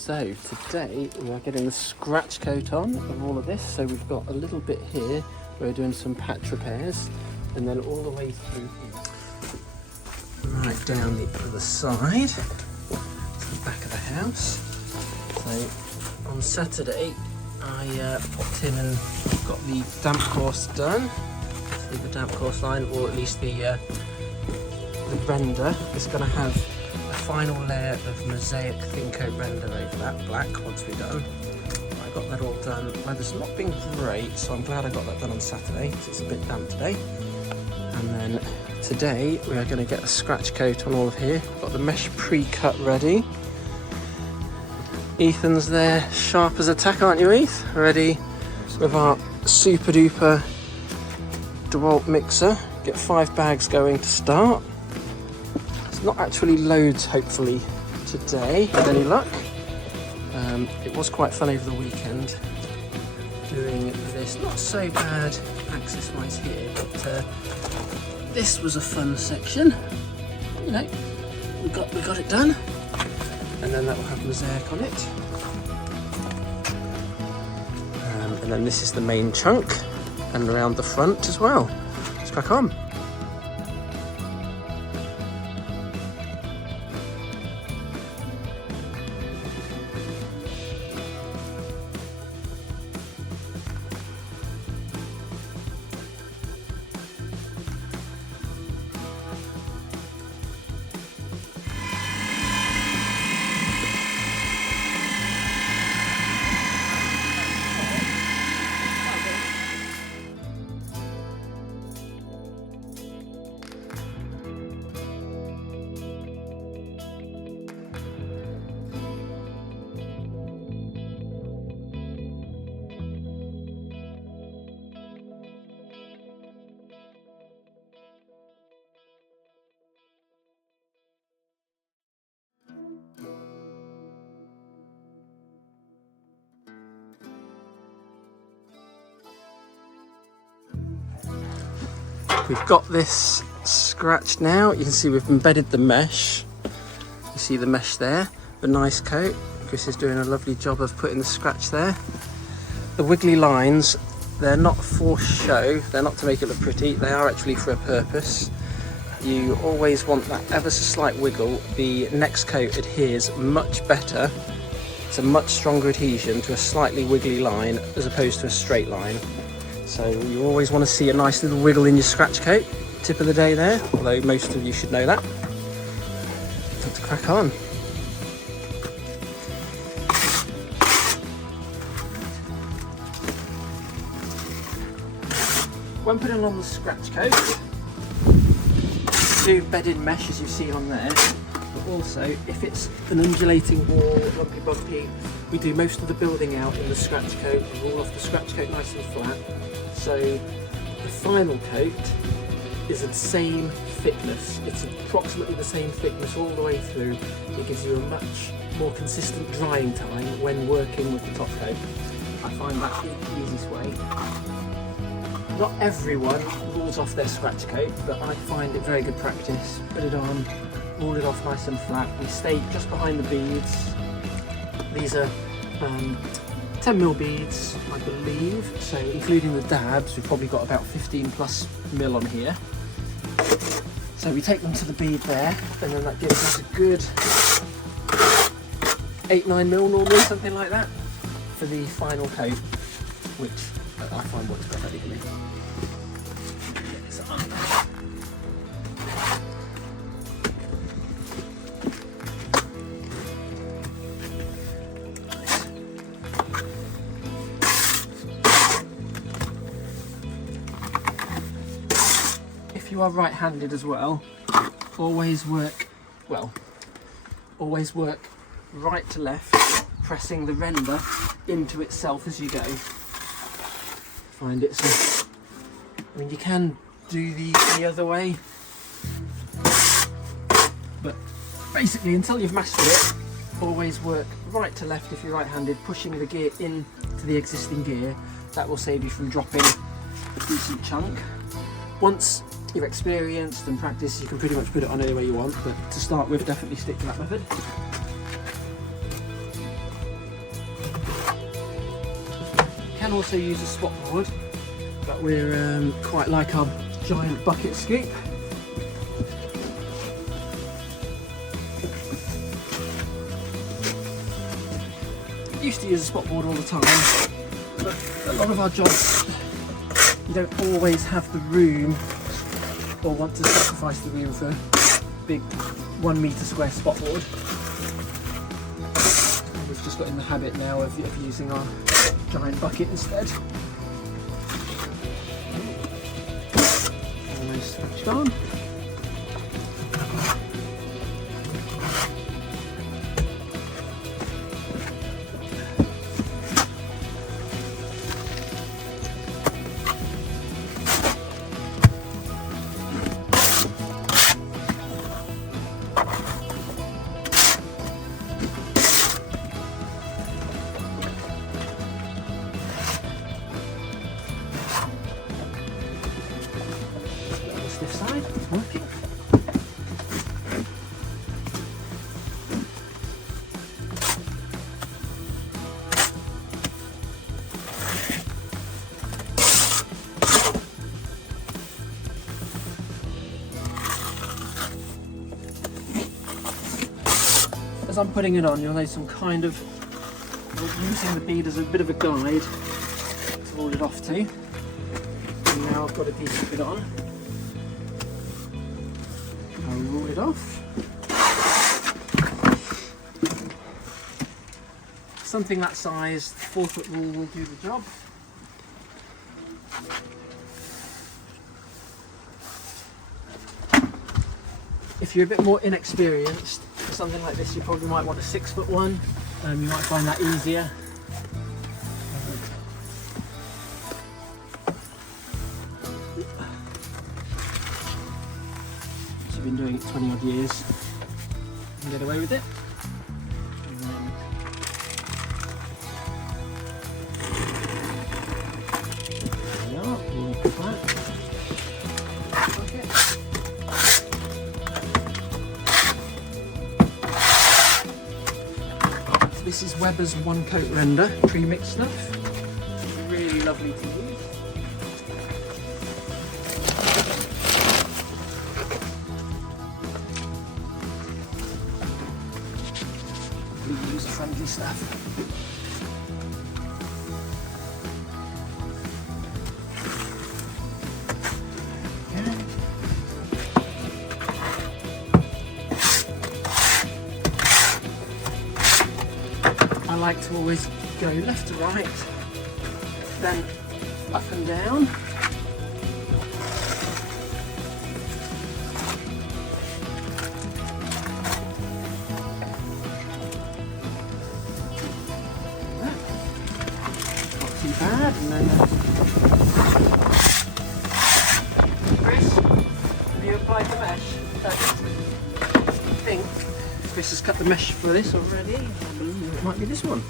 So today we are getting the scratch coat on of all of this. So we've got a little bit here where we're doing some patch repairs, and then all the way through here, right down the other side to the back of the house. So on Saturday I popped in and got the damp course done. See the damp course line, or at least the render is going to have a final layer of mosaic thin coat render over that black once we're done. I got that all done. Weather's not been great, so I'm glad I got that done on Saturday because it's a bit damp today. And then today we are going to get a scratch coat on all of here. Got the mesh pre-cut ready. Ethan's there, sharp as a tack, aren't you, Eth? Ready with our super duper DeWalt mixer. Get 5 bags going to start. It's not actually loads, hopefully, today, with any luck. It was quite fun over the weekend doing this. Not so bad axis-wise here, but this was a fun section. You know, we got it done. And then that will have mosaic on it. And then this is the main chunk, and around the front as well. Let's crack on. We've got this scratched now. You can see we've embedded the mesh. You see the mesh there, the nice coat. Kris is doing a lovely job of putting the scratch there. The wiggly lines, they're not for show, they're not to make it look pretty, they are actually for a purpose. You always want that ever so slight wiggle. The next coat adheres much better. It's a much stronger adhesion to a slightly wiggly line as opposed to a straight line. So you always want to see a nice little wiggle in your scratch coat. Tip of the day there, although most of you should know that. Let's crack on. When putting on the scratch coat, do bedded mesh as you've seen on there, but also if it's an undulating wall, lumpy bumpy, we do most of the building out in the scratch coat, roll off the scratch coat nice and flat. So the final coat is the same thickness. It's approximately the same thickness all the way through. It gives you a much more consistent drying time when working with the top coat. I find that the easiest way. Not everyone rolls off their scratch coat, but I find it very good practice. Put it on, roll it off nice and flat. We stay just behind the beads. These are 10mm beads, I believe, so including the dabs, we've probably got about 15+ mil on here. So we take them to the bead there, and then that gives us a good 8-9 mil normally, something like that, for the final coat, which I find works perfectly for me. Get this on. If you are right-handed as well, always work right to left, pressing the render into itself as you go. Find it so, I mean, you can do these the other way, but basically until you've mastered it, always work right to left if you're right-handed, pushing the gear into the existing gear. That will save you from dropping a decent chunk. Once you're experienced and practiced, you can pretty much put it on any way you want, but to start with, definitely stick to that method. can also use a spot board, but we're quite like our giant bucket scoop. Used to use a spot board all the time, but a lot of our jobs you don't always have the room or want to sacrifice the room for a big 1 metre square spot board. We've just got in the habit now of using our giant bucket instead. Almost switched on. Stiff side, it's working. As I'm putting it on, you'll notice I'm kind of using the bead as a bit of a guide to roll it off to. And now I've got a decent bit on. I'll roll it off. Something that size, 4-foot rule will do the job. If you're a bit more inexperienced, for something like this you probably might want a 6-foot one. You might find that easier. I've been doing it 20 odd years. You can get away with it. There we are, pull it flat. Okay. So this is Weber's one coat render, pre-mixed stuff. Really lovely to use. User-friendly stuff. I like to always go left to right, then up and down. Bad, and then Chris, have you applied the mesh? I think Chris has cut the mesh for this already. I believe it might be this one.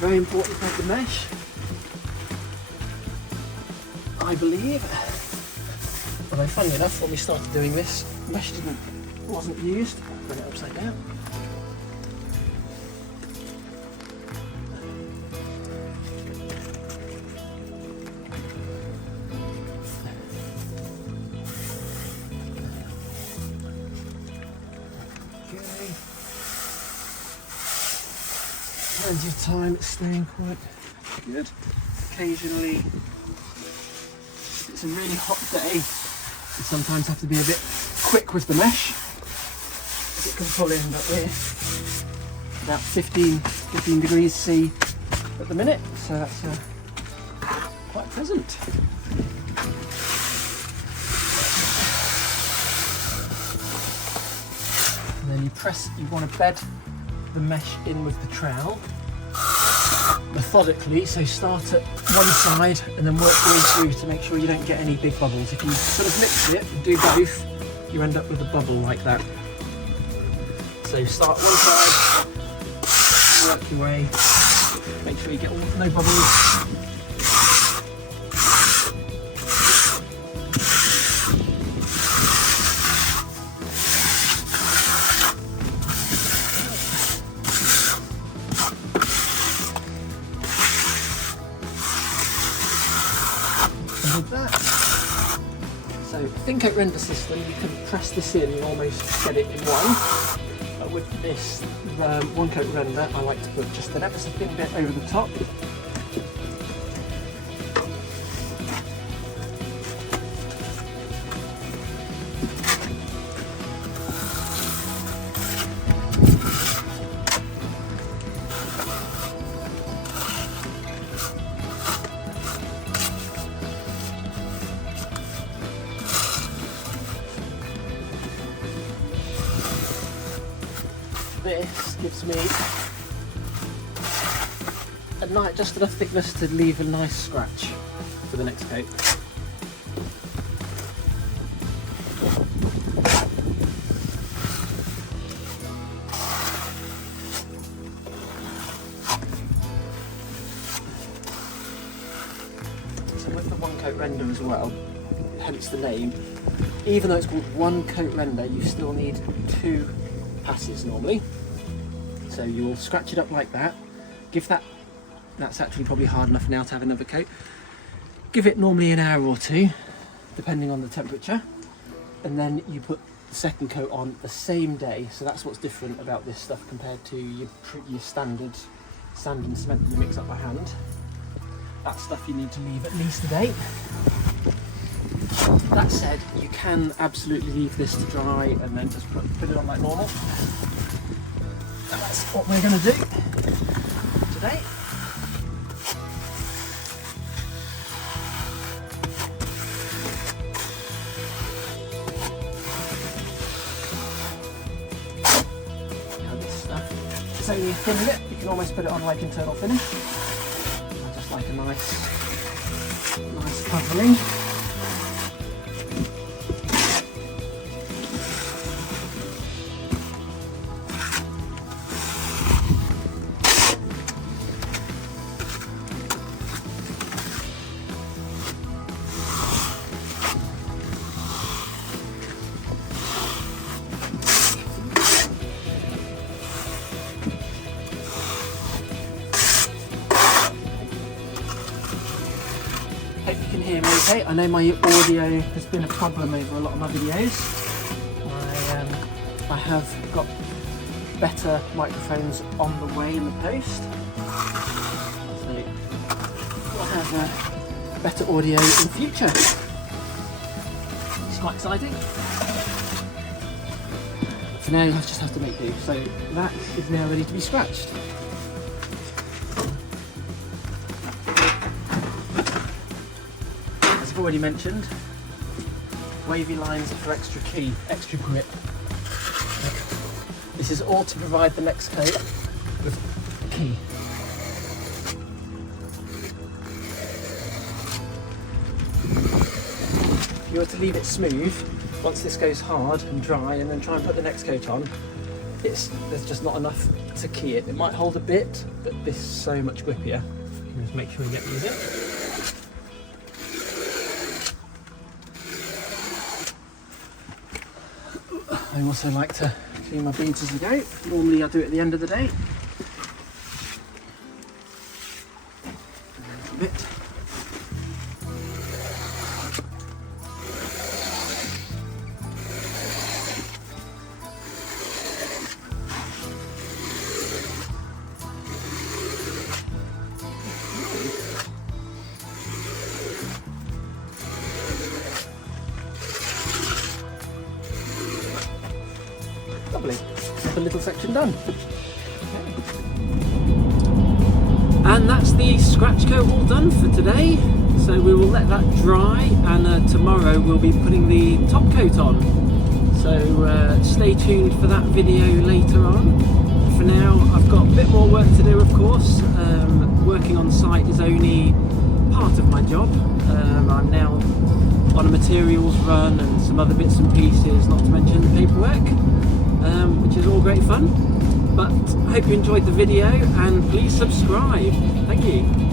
Very important to have the mesh, I believe. Although funny enough, when we started doing this, mesh wasn't used. Put it upside down. Plenty of time, it's staying quite good. Occasionally, if it's a really hot day, you sometimes have to be a bit quick with the mesh, as it can pull in, but we're about 15 degrees C at the minute, so that's quite pleasant. And then you want to bed the mesh in with the trowel methodically, so start at one side and then work your way through to make sure you don't get any big bubbles. If you sort of mix it and do both, you end up with a bubble like that. So start one side, work your way, make sure you get no bubbles. with that. So thin coat render system, you can press this in and almost get it in one. But with this one coat render, I like to put just an ever so thin bit over the top. This gives me just enough thickness to leave a nice scratch for the next coat. So with the one coat render as well, hence the name, even though it's called one coat render, you still need 2 passes normally. So you'll scratch it up like that, that's actually probably hard enough now to have another coat. Give it normally an hour or 2, depending on the temperature, and then you put the second coat on the same day. So that's what's different about this stuff compared to your standard sand and cement that you mix up by hand. That stuff you need to leave at least a day. That said, you can absolutely leave this to dry and then just put it on like normal. And that's what we're going to do today. Now this stuff, it's only a thin bit, you can almost put it on like internal finish. I just like a nice covering. Hope you can hear me okay. I know my audio has been a problem over a lot of my videos. I have got better microphones on the way in the post. So we'll have better audio in future. It's quite exciting. But for now you just have to make do. So that is now ready to be scratched. Already mentioned, wavy lines are for extra grip. This is all to provide the next coat with key. If you were to leave it smooth, once this goes hard and dry and then try and put the next coat on, there's just not enough to key it. It might hold a bit, but this is so much grippier. Just make sure you get these in. I also like to clean my beads as I go. Normally I do it at the end of the day. A bit. Lovely, a little section done. And that's the scratch coat all done for today. So we will let that dry, and tomorrow we'll be putting the top coat on. So stay tuned for that video later on. For now, I've got a bit more work to do, of course. Working on site is only part of my job. I'm now on a materials run and some other bits and pieces, not to mention the paperwork. Which is all great fun. But I hope you enjoyed the video, and please subscribe. Thank you.